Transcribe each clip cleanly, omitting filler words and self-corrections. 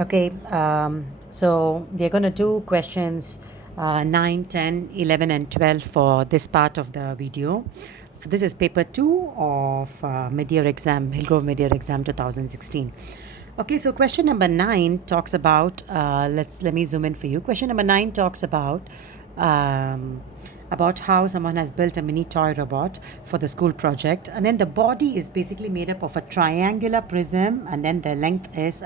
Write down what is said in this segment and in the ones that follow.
Okay, so we're going to do questions 9, 10, 11, and 12 for this part of the video. This is paper 2 of mid-year exam, Hillgrove mid-year exam 2016. Okay, so question number 9 talks about, let me zoom in for you. Question number 9 talks um, about how someone has built a mini toy robot for the school project, and then the body is basically made up of a triangular prism, and then the length is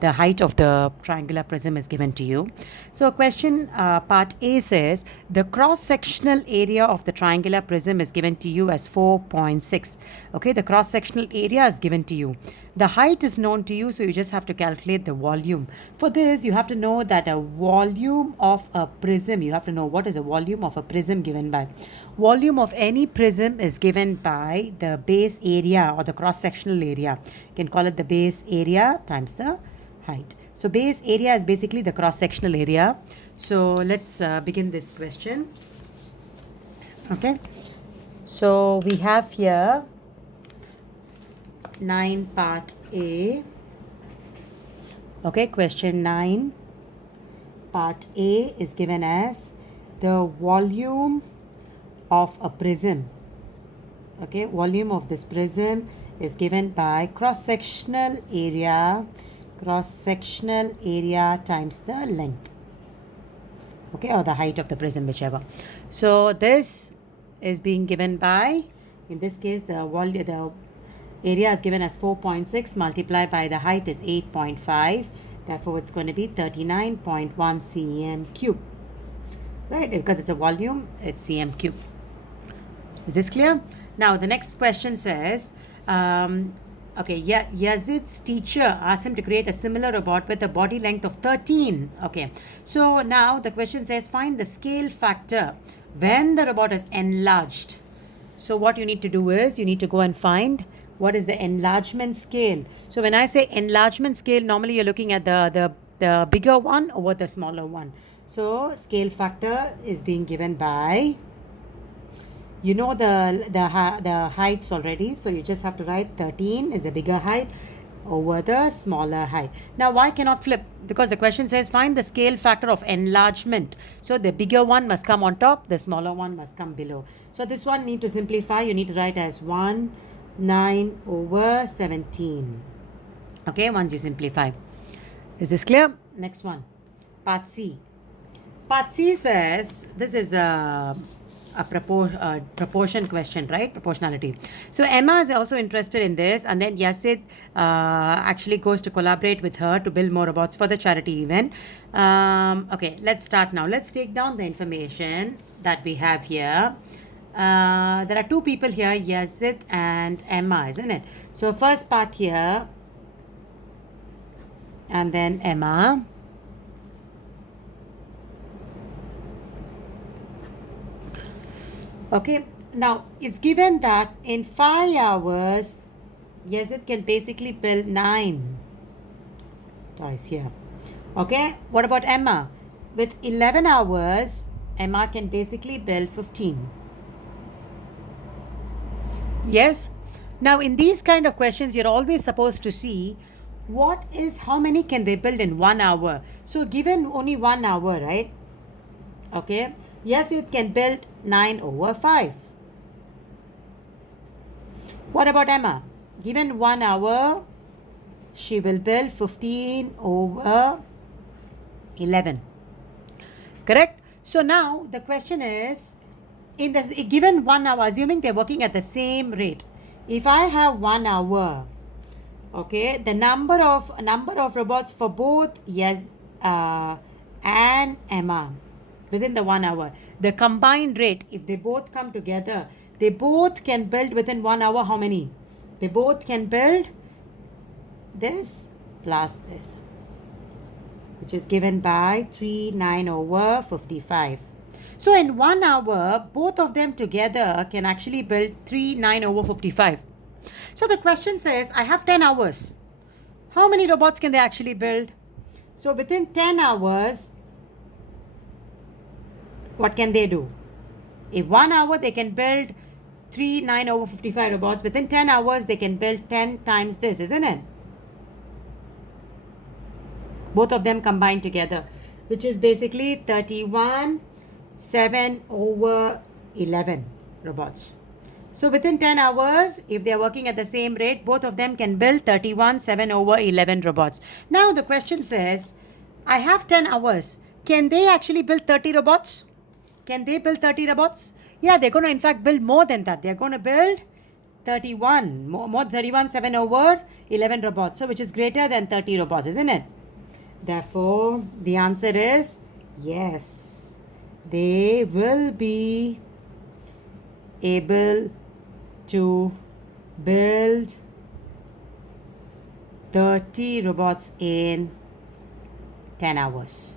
the height of the triangular prism is given to you. So question part A says the cross sectional area of the triangular prism is given to you as 4.6. Okay, the cross sectional area is given to you. The height is known to you, so you just have to calculate the volume. For this, you have to know that a volume of a prism, you have to know what is a volume of a prism given by. Volume of any prism is given by the base area or the cross-sectional area. You can call it the base area times the height. So base area is basically the cross-sectional area. So let's begin this question. Okay. So we have here 9 part A. Okay, question 9 part A is given as the volume of a prism. Okay, volume of this prism is given by cross-sectional area times the length. Okay, or the height of the prism, whichever. So this is being given by, in this case, the area is given as 4.6 multiplied by the height is 8.5. Therefore, it's going to be 39.1 cm cube. Right? Because it's a volume, it's cm cube. Is this clear? Now, the next question says, Yazid's teacher asked him to create a similar robot with a body length of 13. Okay. So now the question says, find the scale factor when the robot is enlarged. So what you need to do is, you need to go and find what is the enlargement scale. So when I say enlargement scale, normally you're looking at the bigger one over the smaller one. So scale factor is being given by, you know, the heights already. So you just have to write 13 is the bigger height over the smaller height. Now, why cannot flip? Because the question says find the scale factor of enlargement. So the bigger one must come on top, the smaller one must come below. So this one need to simplify. You need to write as 9 over 17. Okay, once you simplify. Is this clear? Next one. Part C. Part C says, this is a proportion question, right? Proportionality. So Emma is also interested in this, and then Yasid actually goes to collaborate with her to build more robots for the charity event. Okay, let's start now. Let's take down the information that we have here. There are two people here, Yazid and Emma, isn't it? So first part here, and then Emma. Okay, now it's given that in 5 hours, Yazid can basically build 9 toys here. Okay, what about Emma? With 11 hours, Emma can basically build 15. Yes? Now, in these kind of questions, you're always supposed to see how many can they build in 1 hour. So, given only 1 hour, right? Okay. Yes, it can build 9 over 5. What about Emma? Given 1 hour, she will build 15 over 11. Correct? So now the question is, in this given 1 hour, assuming they're working at the same rate, if I have 1 hour, okay, the number of robots for both and Emma within the 1 hour, the combined rate, if they both come together, they both can build within 1 hour how many? They both can build this plus this, which is given by 9 over 55. So in 1 hour, both of them together can actually build 9 over 55. So the question says, I have 10 hours. How many robots can they actually build? So within 10 hours, what can they do? If 1 hour they can build 9 over 55 robots, within 10 hours they can build 10 times this, isn't it? both of them combined together, which is basically 31 7 over 11 robots. So within 10 hours, if they are working at the same rate, both of them can build 31 7 over 11 robots. Now the question says, I have 10 hours. Can they actually build 30 robots? Can they build 30 robots? Yeah, they're going to in fact build more than that. They're going to build 31, more 31 7 over 11 robots. So which is greater than 30 robots, isn't it? Therefore, the answer is yes. They will be able to build 30 robots in 10 hours.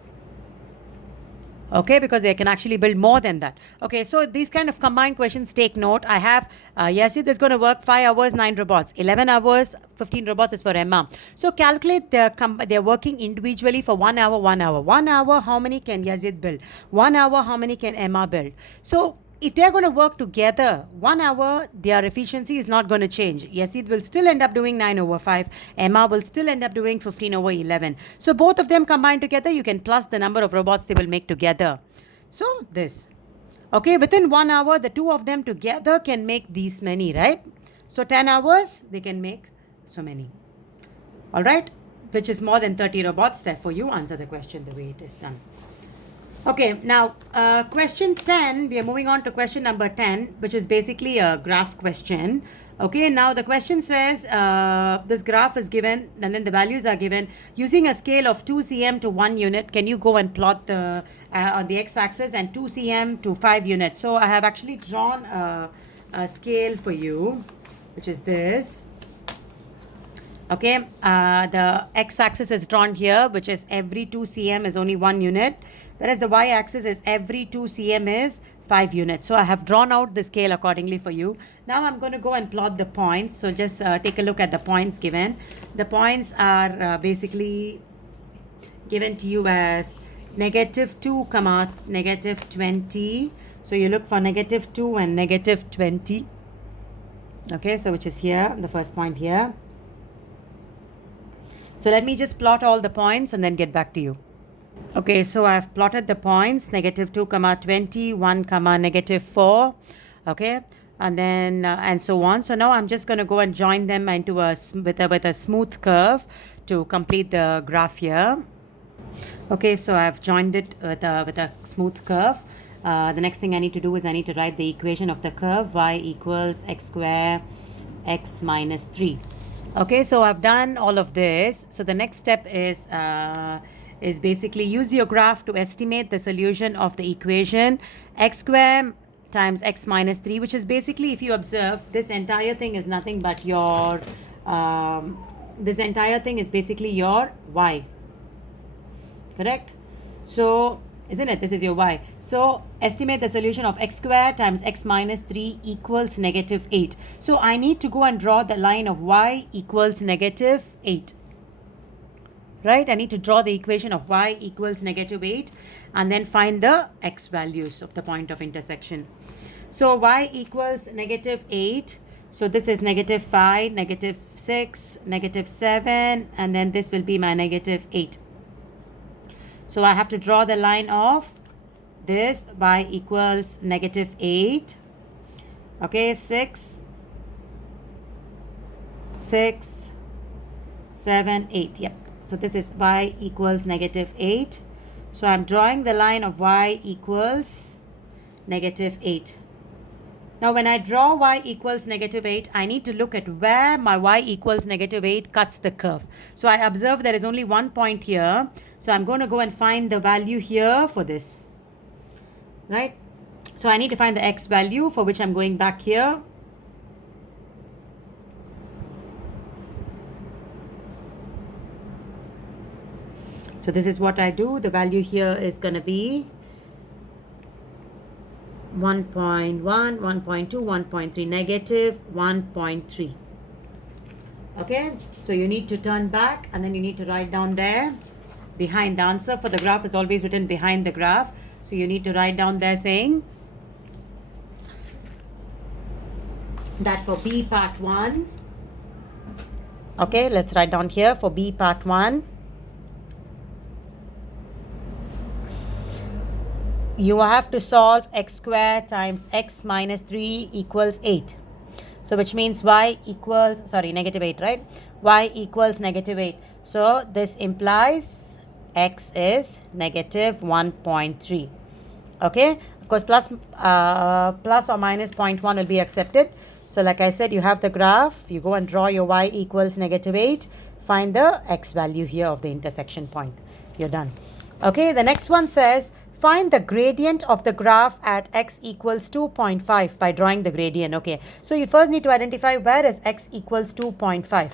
Okay, because they can actually build more than that. Okay, so these kind of combined questions, take note. I have Yazid is going to work 5 hours, 9 robots. 11 hours, 15 robots is for Emma. So calculate they're working individually for 1 hour, 1 hour. 1 hour, how many can Yazid build? 1 hour, how many can Emma build? So if they're going to work together 1 hour, their efficiency is not going to change. Yazid will still end up doing 9 over 5. Emma will still end up doing 15 over 11. So both of them combined together, you can plus the number of robots they will make together. So this. Okay, within 1 hour, the two of them together can make these many, right? So 10 hours, they can make so many. All right, which is more than 30 robots. Therefore, you answer the question the way it is done. Okay, now question 10, we are moving on to question number 10, which is basically a graph question. Okay, now the question says this graph is given and then the values are given using a scale of 2 cm to 1 unit. Can you go and plot the on the x-axis and 2 cm to 5 units? So I have actually drawn a scale for you, which is this. Okay, the x-axis is drawn here, which is every 2 cm is only 1 unit, whereas the y-axis is every 2 cm is 5 units. So I have drawn out the scale accordingly for you. Now I'm going to go and plot the points. So just take a look at the points given. The points are basically given to you as -2, -20. So you look for -2 and -20. Okay, so which is here, the first point here. So let me just plot all the points and then get back to you. Okay, so I've plotted the points, -2, 20, 1, -4. Okay, and then and so on. So now I'm just going to go and join them into with a smooth curve to complete the graph here. Okay, so I've joined it with a smooth curve. The next thing I need to do is I need to write the equation of the curve, y equals x square x minus 3. Okay, so I've done all of this. So the next step is basically use your graph to estimate the solution of the equation x square times x minus 3, which is basically, if you observe, this entire thing is nothing but your, this entire thing is basically your y. Correct? So, isn't it? This is your y. So, estimate the solution of x square times x minus 3 equals -8. So, I need to go and draw the line of y equals -8. Right? I need to draw the equation of y equals -8 and then find the x values of the point of intersection. So, y equals -8. So, this is -5, -6, -7, and then this will be my -8. So I have to draw the line of this y equals -8. Okay, 6, 7, 8. Yep. So this is y equals -8. So I'm drawing the line of y equals -8. Now when I draw y equals -8, I need to look at where my y equals -8 cuts the curve. So I observe there is only one point here. So I'm going to go and find the value here for this. Right? So I need to find the x value, for which I'm going back here. So this is what I do. The value here is going to be 1.1, 1.2, 1.3, -1.3. Okay, so you need to turn back and then you need to write down there behind the answer. For the graph is always written behind the graph. So you need to write down there saying that for B part 1. Okay, let's write down here for B part 1. you have to solve x squared times x minus 3 equals 8. So which means y equals, sorry, negative 8, right? Y equals negative 8. So this implies x is negative 1.3. Okay, of course, plus or minus 0.1 will be accepted. So like I said, you have the graph, you go and draw your y equals negative 8, find the x value here of the intersection point. You're done. Okay, the next one says, find the gradient of the graph at x equals 2.5 by drawing the gradient. Okay, so you first need to identify where is x equals 2.5.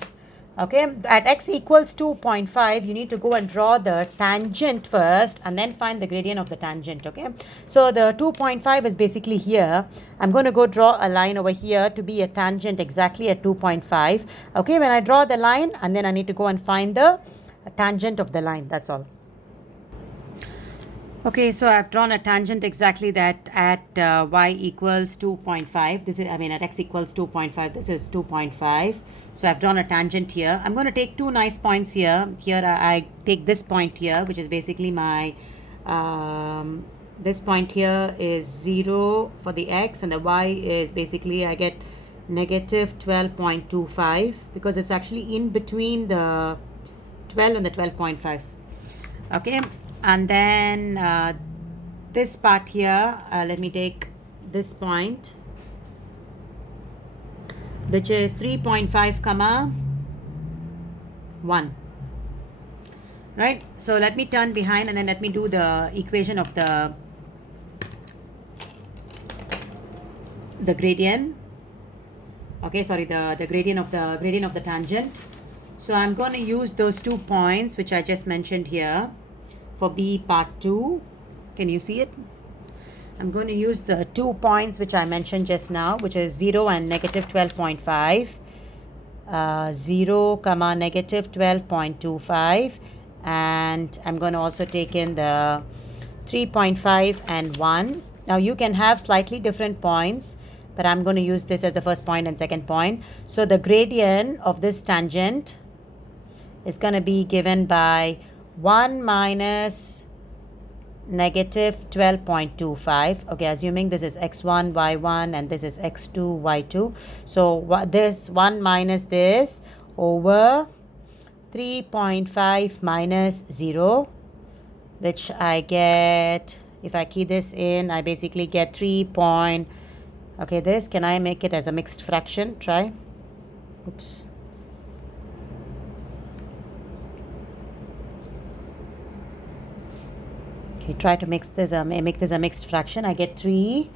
Okay, at x equals 2.5, you need to go and draw the tangent first and then find the gradient of the tangent. Okay, so the 2.5 is basically here. I'm going to go draw a line over here to be a tangent exactly at 2.5. Okay, when I draw the line, and then I need to go and find the tangent of the line. That's all. Okay, so I've drawn a tangent exactly that at y equals 2.5. This is, I mean, at x equals 2.5. This is 2.5. So I've drawn a tangent here. I'm going to take two nice points here. Here I take this point here, which is basically my, this point here is 0 for the x, and the y is basically, I get negative 12.25 because it's actually in between the 12 and the 12.5. Okay. And then this part here, let me take this point, which is 3.5 comma 1, right? So let me turn behind and then let me do the equation of the gradient. Okay, sorry, the gradient of the tangent. So I'm going to use those 2 points which I just mentioned here for B part 2. Can you see it? I'm going to use the 2 points which I mentioned just now, which is 0 and negative 12.5, 0 comma negative 12.25, and I'm going to also take in the 3.5 and 1. Now you can have slightly different points, but I'm going to use this as the first point and second point. So the gradient of this tangent is going to be given by 1 minus negative 12.25. Okay, assuming this is x1, y1, and this is x2, y2. So this 1 minus this over 3.5 minus 0, which I get, if I key this in, I basically get 3 point, okay, this, can I make it as a mixed fraction? Try. Oops. Try to make this a mixed fraction. I get 3/11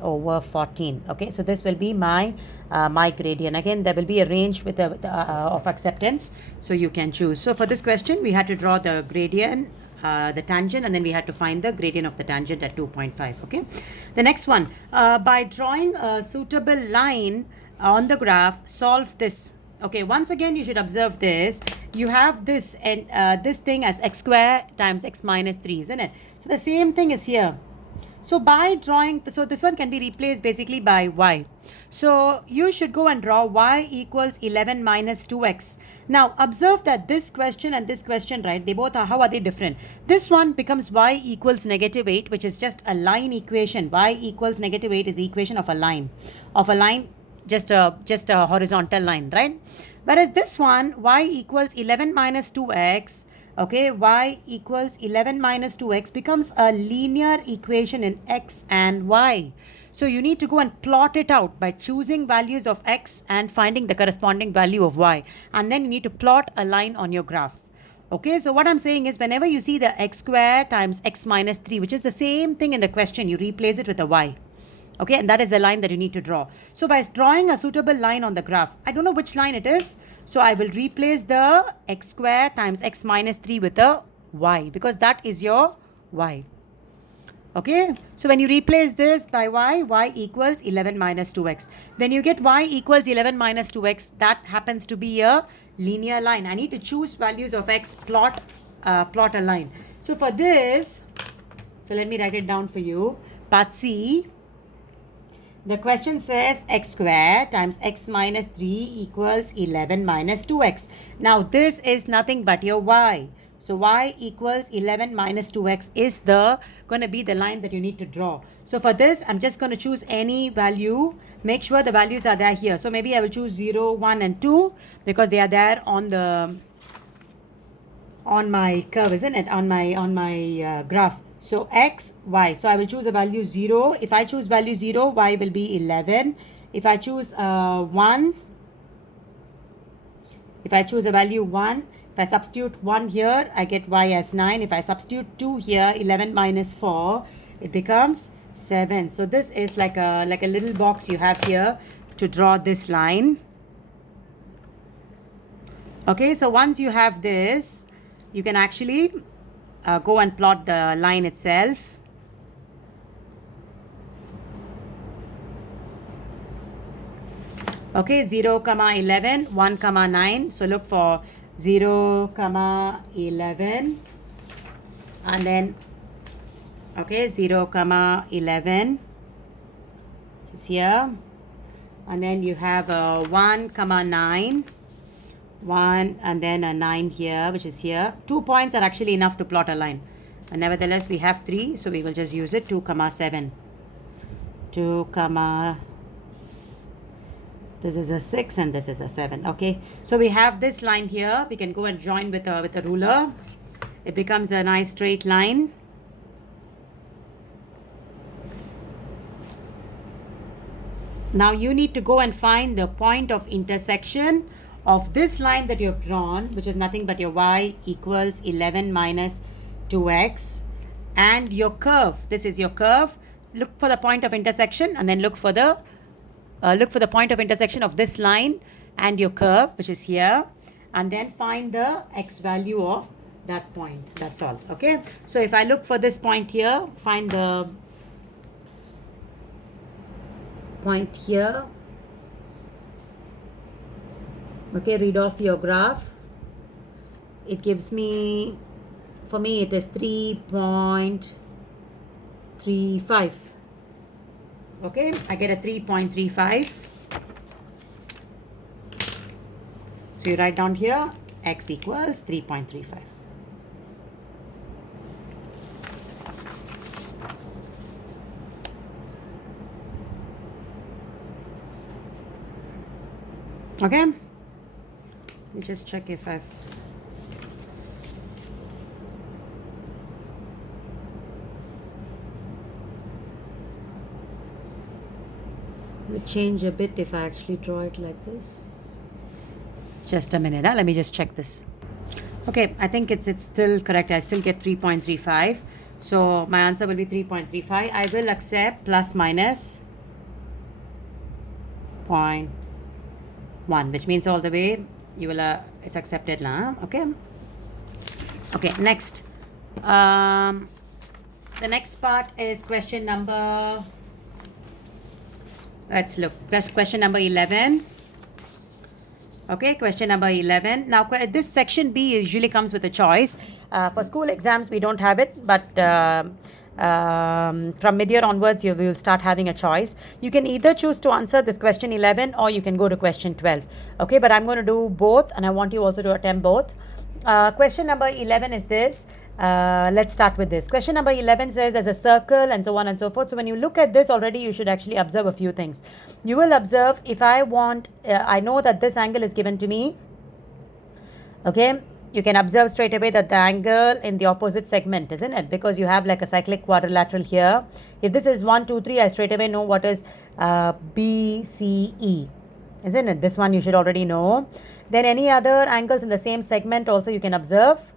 over 14. Okay, so this will be my my gradient. Again, there will be a range with of acceptance, so you can choose. So for this question, we had to draw the gradient, the tangent, and then we had to find the gradient of the tangent at 2.5. Okay, the next one, by drawing a suitable line on the graph, solve this. Okay, once again, you should observe this. You have this and this thing as x squared times x minus 3, isn't it? So the same thing is here. So by drawing, so this one can be replaced basically by y. So you should go and draw y equals 11 minus 2x. Now observe that this question and this question, right, they both are, how are they different? This one becomes y equals negative 8, which is just a line equation. Y equals negative 8 is the equation of a line. Just a horizontal line, right? Whereas this one, y equals 11 minus 2x, okay, y equals 11 minus 2x becomes a linear equation in x and y. So you need to go and plot it out by choosing values of x and finding the corresponding value of y. And then you need to plot a line on your graph. Okay, so what I'm saying is whenever you see the x squared times x minus 3, which is the same thing in the question, you replace it with a y. Okay, and that is the line that you need to draw. So by drawing a suitable line on the graph, I don't know which line it is, so I will replace the x squared times x minus 3 with a y, because that is your y. Okay, so when you replace this by y, y equals 11 minus 2x. When you get y equals 11 minus 2x, that happens to be a linear line. I need to choose values of x, plot a line. So for this, so let me write it down for you. Part C. The question says x squared times x minus 3 equals 11 minus 2x. Now this is nothing but your y. So y equals 11 minus 2x is going to be the line that you need to draw. So for this, I'm just going to choose any value. Make sure the values are there here. So maybe I will choose 0, 1 and 2 because they are there on my curve, isn't it? On my graph. So x, y. So I will choose a value 0. If I choose value 0, y will be 11. If I choose 1, if I choose a value 1, if I substitute 1 here, I get y as 9. If I substitute 2 here, 11 minus 4, it becomes 7. So this is like a little box you have here to draw this line. Okay, so once you have this, you can actually go and plot the line itself. Okay, 0, 11, 1, 9. So look for 0, 11. And then, okay, 0, 11. Which is here. And then you have 1, 9. 1 and then a 9 here, which is here. 2 points are actually enough to plot a line. And nevertheless, we have 3, so we will just use it. 2, 7. 2, this is a 6 and this is a 7. Okay, so we have this line here. We can go and join with a ruler. It becomes a nice straight line. Now you need to go and find the point of intersection of this line that you have drawn, which is nothing but your y equals 11 minus 2x, and your curve. This is your curve. Look for the point of intersection and then look for the point of intersection of this line and your curve, which is here, and then find the x value of that point. That's all. Okay, so if I look for this point here, find the point here. Okay, read off your graph. It gives me, for me it is 3.35. Okay, I get a 3.35. So you write down here x equals 3.35. Okay, let me just check if I've change a bit if I actually draw it like this. Just a minute, let me just check this. Okay, I think it's still correct. I still get 3.35. So my answer will be 3.35. I will accept plus minus 0.1, which means all the way you will it's accepted lah. Okay. Okay, next. The next part is question number, let's look. Question number 11. Okay, question number 11. Now, this section B usually comes with a choice. For school exams, we don't have it, but from mid-year onwards, you will start having a choice. You can either choose to answer this question 11 or you can go to question 12. Okay, but I'm going to do both and I want you also to attempt both. Question number 11 is this. Let's start with this. Question number 11 says there's a circle and so on and so forth. So when you look at this already, you should actually observe a few things. You will observe if I want, I know that this angle is given to me. Okay, you can observe straight away that the angle in the opposite segment, isn't it? Because you have like a cyclic quadrilateral here. If this is 1, 2, 3, I straight away know what is BCE, isn't it? This one you should already know. Then any other angles in the same segment also you can observe.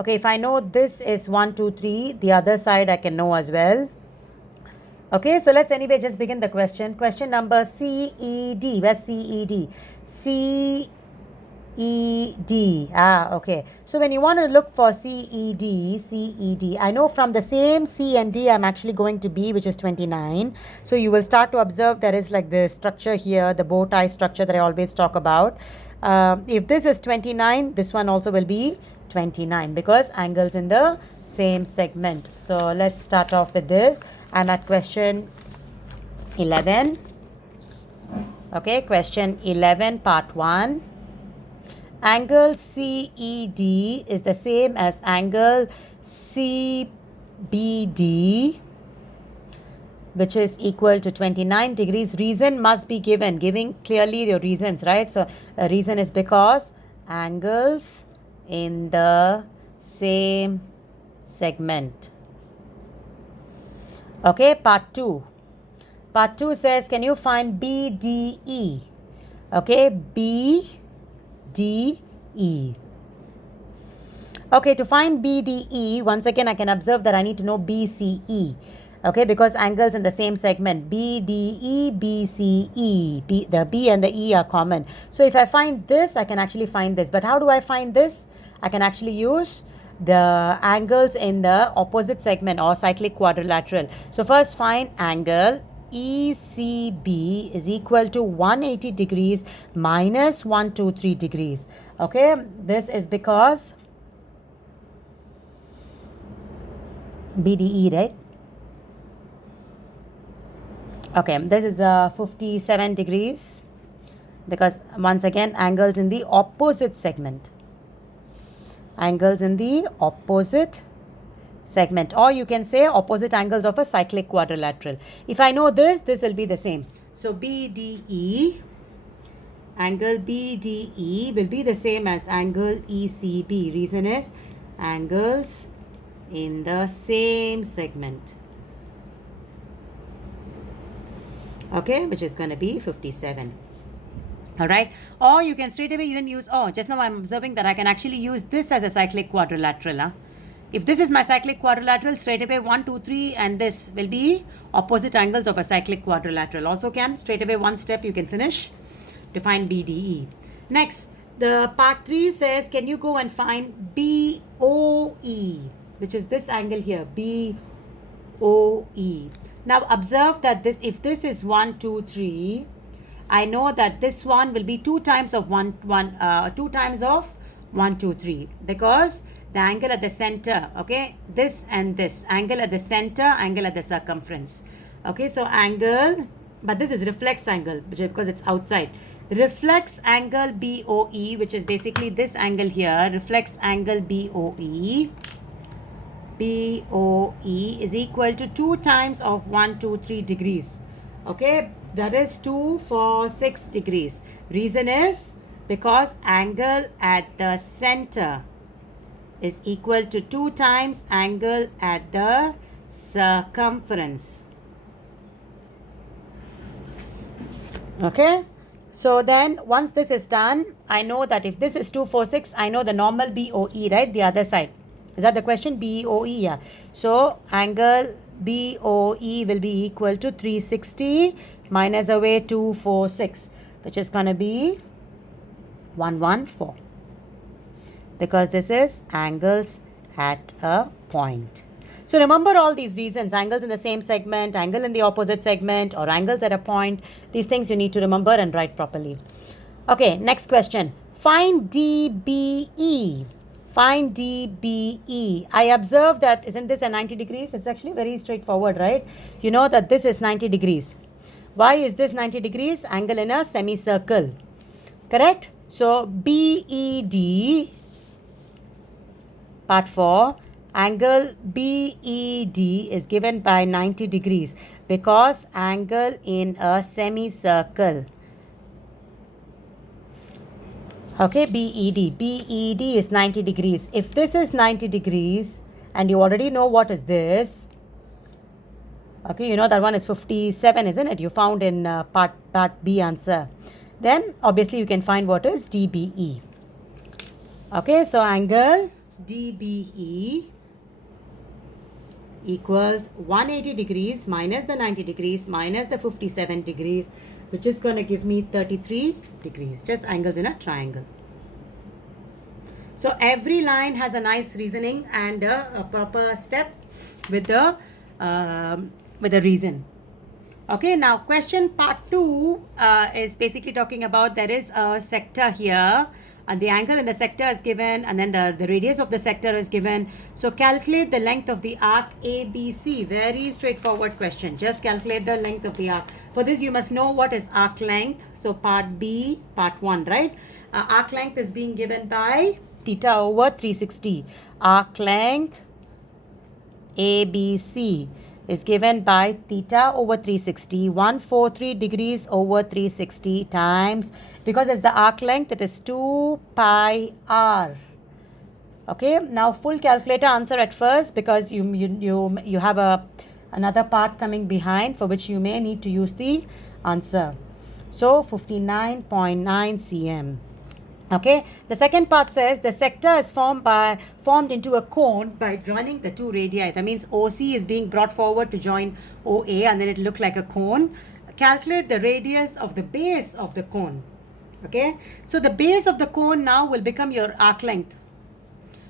Okay, if I know this is 1, 2, 3, the other side I can know as well. Okay, so let's anyway just begin the question. Question number CED. Where's CED? CED. Okay. So when you want to look for CED, I know from the same C and D I'm actually going to B, which is 29. So you will start to observe there is like the structure here, the bow tie structure that I always talk about. If this is 29, this one also will be 29 because angles in the same segment. So let's start off with this. I'm at question 11. Okay, question 11 part 1. Angle CED is the same as angle CBD, which is equal to 29 degrees. Reason must be given, giving clearly the reasons, right? So a reason is because angles in the same segment. Okay, part 2. Part 2 says, can you find BDE? Okay, BDE. Okay, to find BDE, once again, I can observe that I need to know BCE. Okay, because angles in the same segment, BDE, BCE, the B and the E are common. So if I find this, I can actually find this. But how do I find this? I can actually use the angles in the opposite segment or cyclic quadrilateral. So first find angle ECB is equal to 180 degrees minus 123 degrees. Okay, this is because BDE, right? Okay, this is 57 degrees because once again angles in the opposite segment. Angles in the opposite segment, or you can say opposite angles of a cyclic quadrilateral. If I know this, this will be the same. So BDE, angle BDE will be the same as angle ECB. Reason is angles in the same segment. Okay, which is going to be 57. All right, or you can straight away even use, just now I'm observing that I can actually use this as a cyclic quadrilateral. If this is my cyclic quadrilateral, straight away 1, 2, 3 and this will be opposite angles of a cyclic quadrilateral. Also can straight away one step you can finish to find BDE. Next, the part 3 says, can you go and find BOE, which is this angle here, BOE. Now observe that this, if this is 1, 2, 3, I know that this one will be 2 times of 2 times of 1, 2, 3, because the angle at the center, okay, this and this, angle at the center, angle at the circumference. Okay, so angle, but this is reflex angle, because it's outside. Reflex angle BOE, which is basically this angle here, reflex angle BOE. BOE is equal to 2 times of 1, 2, 3 degrees. Okay, that is 2, 4, 6 degrees. Reason is because angle at the center is equal to 2 times angle at the circumference. Okay, so then once this is done, I know that if this is 2, 4, 6, I know the normal BOE, right? The other side. Is that the question? BOE, yeah. So angle BOE will be equal to 360 minus away 246, which is going to be 114, because this is angles at a point. So remember all these reasons: angles in the same segment, angle in the opposite segment, or angles at a point. These things you need to remember and write properly. Okay, next question. Find DBE. Find DBE. I observe that, isn't this a 90 degrees? It's actually very straightforward, right? You know that this is 90 degrees. Why is this 90 degrees? Angle in a semicircle. Correct? So BED, part 4, angle BED is given by 90 degrees because angle in a semicircle. Okay, BED is 90 degrees. If this is 90 degrees and you already know what is this, okay, you know that one is 57, isn't it? You found in part B answer. Then obviously you can find what is DBE. Okay, so angle DBE equals 180 degrees minus the 90 degrees minus the 57 degrees, which is going to give me 33 degrees. Just angles in a triangle. So every line has a nice reasoning and a proper step with the reason. Okay, now question part 2 is basically talking about, there is a sector here and the angle in the sector is given, and then the radius of the sector is given. So calculate the length of the arc ABC. Very straightforward question. Just calculate the length of the arc. For this, you must know what is arc length. So part B, part 1, right? Arc length is being given by theta over 360. Arc length ABC is given by theta over 360, 143 degrees over 360 times, because it's the arc length, it is 2 pi r. Okay, now full calculator answer at first, because you have another part coming behind for which you may need to use the answer. So 59.9 cm. Okay, the second part says the sector is formed into a cone by joining the two radii. That means OC is being brought forward to join OA, and then it looked like a cone. Calculate the radius of the base of the cone. Okay, so the base of the cone now will become your arc length.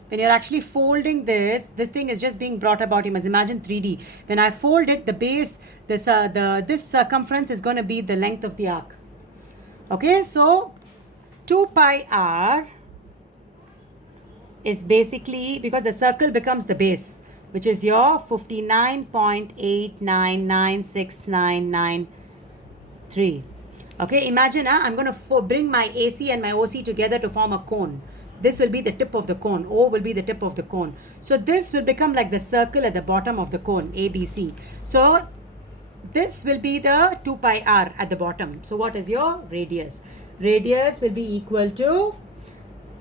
When you're actually folding this thing is just being brought about. You must imagine 3D. When I fold it, the base, this circumference is going to be the length of the arc. Okay, so 2 pi r is basically, because the circle becomes the base, which is your 59.89969993. Okay, imagine I'm going to bring my AC and my OC together to form a cone. This will be the tip of the cone. O will be the tip of the cone. So this will become like the circle at the bottom of the cone, ABC. So this will be the 2 pi r at the bottom. So what is your radius? Radius will be equal to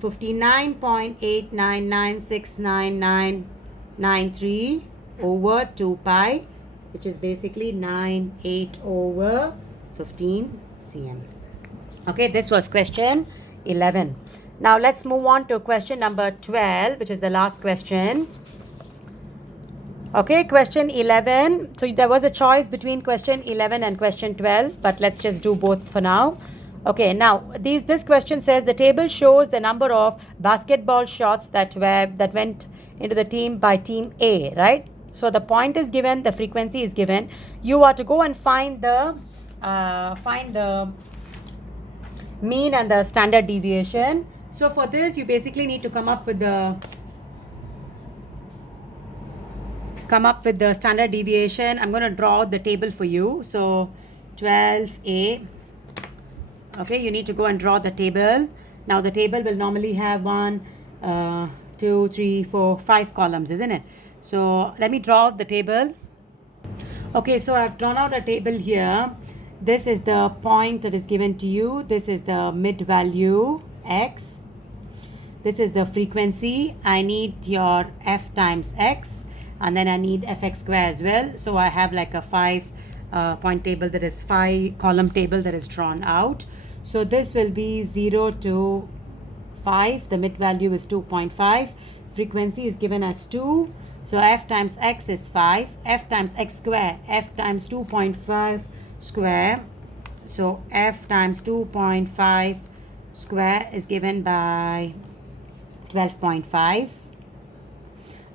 59.89969993 over 2 pi, which is basically 98 over 15 cm. Okay, this was question 11. Now let's move on to question number 12, which is the last question. Okay, question 11. So there was a choice between question 11 and question 12, but let's just do both for now. Okay, now this question says the table shows the number of basketball shots that went into the team by team A, right? So the point is given, the frequency is given. You are to go and find the mean and the standard deviation. So for this, you basically need to come up with the standard deviation. I'm going to draw the table for you. So 12A. Okay, you need to go and draw the table. Now the table will normally have 1, 2, 3, 4, 5 columns, isn't it? So let me draw the table. Okay, so I've drawn out a table here. This is the point that is given to you. This is the mid value x. This is the frequency. I need your f times x, and then I need fx square as well. So I have like a 5 point table, that is 5 column table that is drawn out. So this will be 0 to 5. The mid value is 2.5. Frequency is given as 2. So f times x is 5. F times x square, f times 2.5 square. So f times 2.5 square is given by 12.5.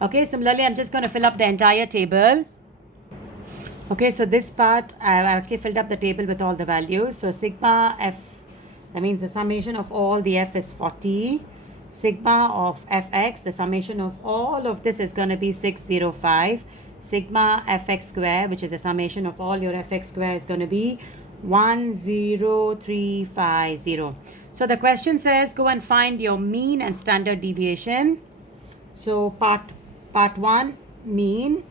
Okay, similarly, I'm just going to fill up the entire table. Okay, so this part, I've actually filled up the table with all the values. So sigma f, that means the summation of all the f is 40. Sigma of fx, the summation of all of this is going to be 605. Sigma fx square, which is the summation of all your fx square, is going to be 10350. So the question says go and find your mean and standard deviation. So part 1, mean.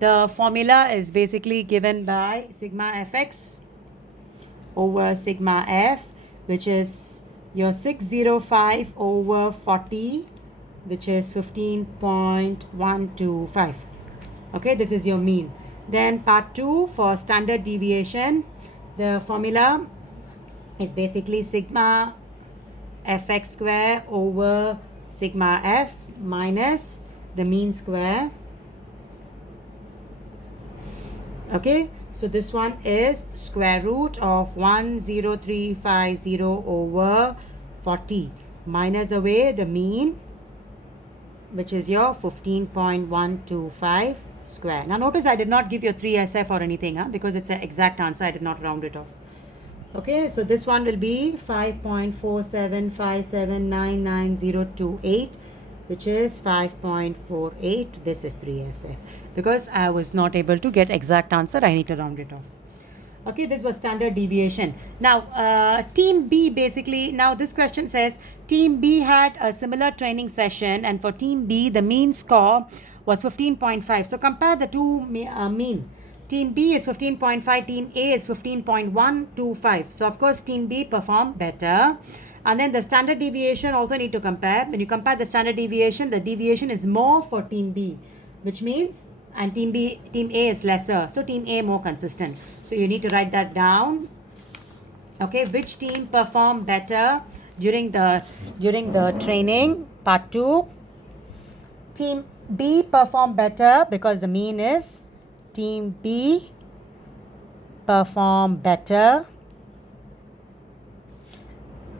The formula is basically given by sigma fx over sigma f, which is your 605 over 40, which is 15.125. Okay, this is your mean. Then part 2, for standard deviation, the formula is basically sigma fx square over sigma f minus the mean square. Okay, so this one is square root of 10350 over 40 minus away the mean, which is your 15.125 square. Now notice I did not give you 3SF or anything, because it's an exact answer. I did not round it off. Okay, so this one will be 5.475799028, which is 5.48. This is 3SF. Because I was not able to get exact answer, I need to round it off. Okay, this was standard deviation. Now, team B basically, now this question says team B had a similar training session, and for team B, the mean score was 15.5. So compare the two mean. Team B is 15.5, team A is 15.125. So of course, team B performed better. And then the standard deviation also need to compare. When you compare the standard deviation, the deviation is more for team B, which means, and team A is lesser. So team A more consistent. So you need to write that down. Okay, which team performed better during the training? Part 2. Team B performed better because the mean is team B performed better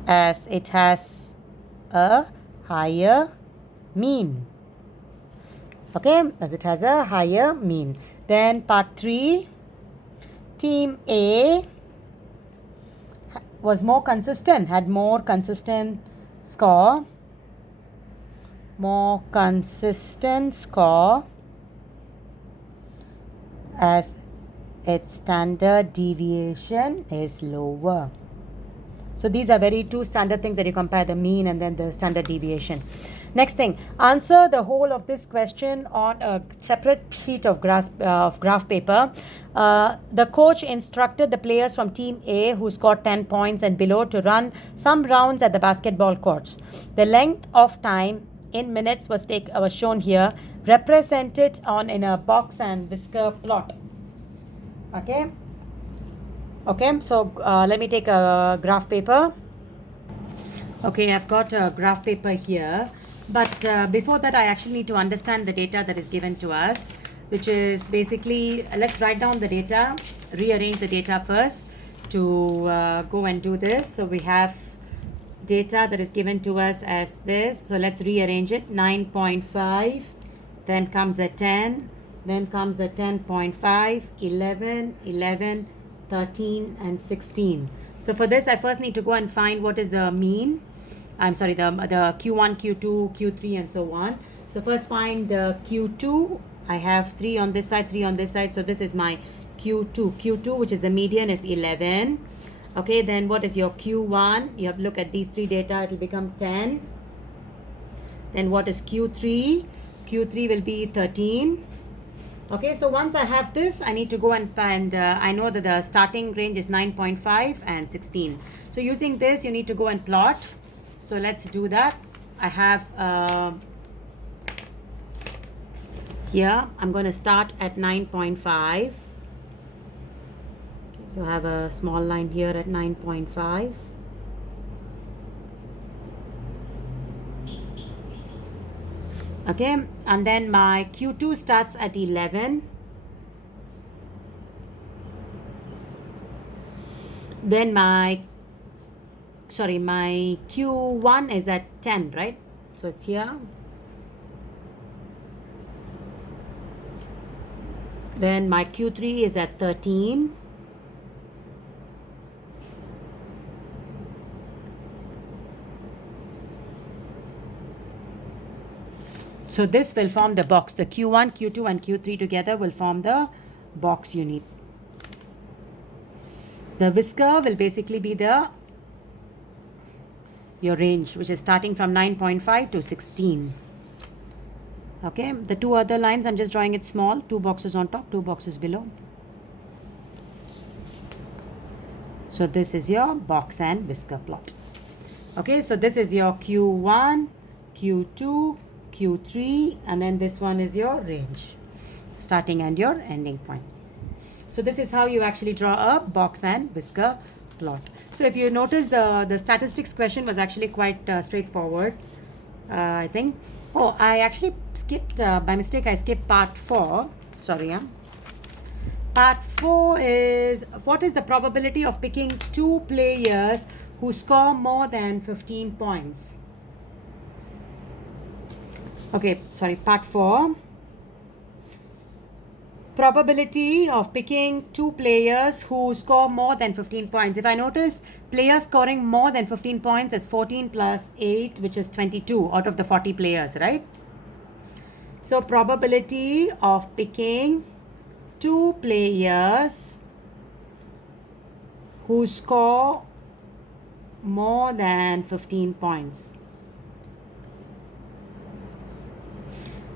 as it has a higher mean. Okay, as it has a higher mean. Then part 3, team A was more consistent, had more consistent score. More consistent score as its standard deviation is lower. So these are very two standard things that you compare, the mean and then the standard deviation. Next thing, answer the whole of this question on a separate sheet of graph paper. The coach instructed the players from team A who scored 10 points and below to run some rounds at the basketball courts. The length of time in minutes was shown here, represented in a box and whisker plot. Okay. Okay, so let me take a graph paper. Okay, I've got a graph paper here. But before that, I actually need to understand the data that is given to us, which is basically, let's write down the data, rearrange the data first to go and do this. So we have data that is given to us as this. So let's rearrange it. 9.5, then comes a 10, then comes a 10.5, 11, 11, 13 and 16. So for this, I first need to go and find what is the mean. I'm sorry, the Q1, Q2, Q3 and so on. So first find the Q2. I have 3 on this side, 3 on this side. So this is my Q2. Q2, which is the median, is 11. Okay, then what is your Q1? You have to look at these 3 data. It will become 10. Then what is Q3? Q3 will be 13. Okay, so once I have this, I need to go and I know that the starting range is 9.5 and 16. So using this, you need to go and plot. So let's do that. I have here, I'm going to start at 9.5. Okay, so I have a small line here at 9.5. Okay, and then my Q2 starts at 11. Then my Q1 is at 10, right? So it's here. Then my Q3 is at 13. So this will form the box. The Q1, Q2 and Q3 together will form the box you need. The whisker will basically be your range, which is starting from 9.5 to 16. Okay, the 2 other lines, I'm just drawing it small. 2 boxes on top, 2 boxes below. So this is your box and whisker plot. Okay, so this is your Q1, Q2, Q3, and then this one is your range, starting and your ending point. So this is how you actually draw a box and whisker plot. So if you notice, the statistics question was actually quite straightforward, I think. Oh, I actually skipped, by mistake, I skipped part 4. Sorry. Part 4 is, what is the probability of picking 2 players who score more than 15 points? Okay, sorry, part 4. probability of picking two players who score more than 15 points. If I notice players scoring more than 15 points is 14 plus 8, which is 22 out of the 40 players, right? So probability of picking two players who score more than 15 points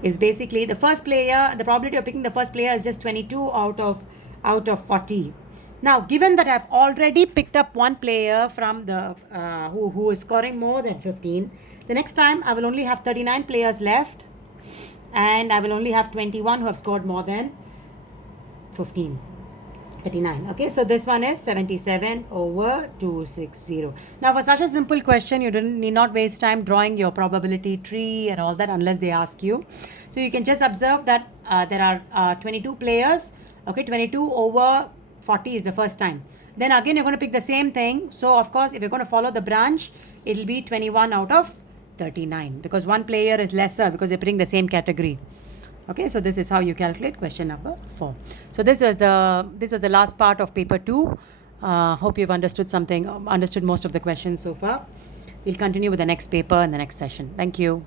is basically the first player. The probability of picking the first player is just 22 out of 40. Now, given that I've already picked up one player from the who is scoring more than 15, the next time I will only have 39 players left, and I will only have 21 who have scored more than 15. 39. Okay, so this one is 77 over 260. Now, for such a simple question, you need not waste time drawing your probability tree and all that unless they ask you. So you can just observe that there are 22 players. Okay, 22 over 40 is the first time. Then again, you're going to pick the same thing. So, of course, if you're going to follow the branch, it will be 21 out of 39 because one player is lesser because they're putting the same category. Okay, so this is how you calculate question number 4. So this was the last part of paper 2. Hope you've understood most of the questions so far. We'll continue with the next paper in the next session. Thank you.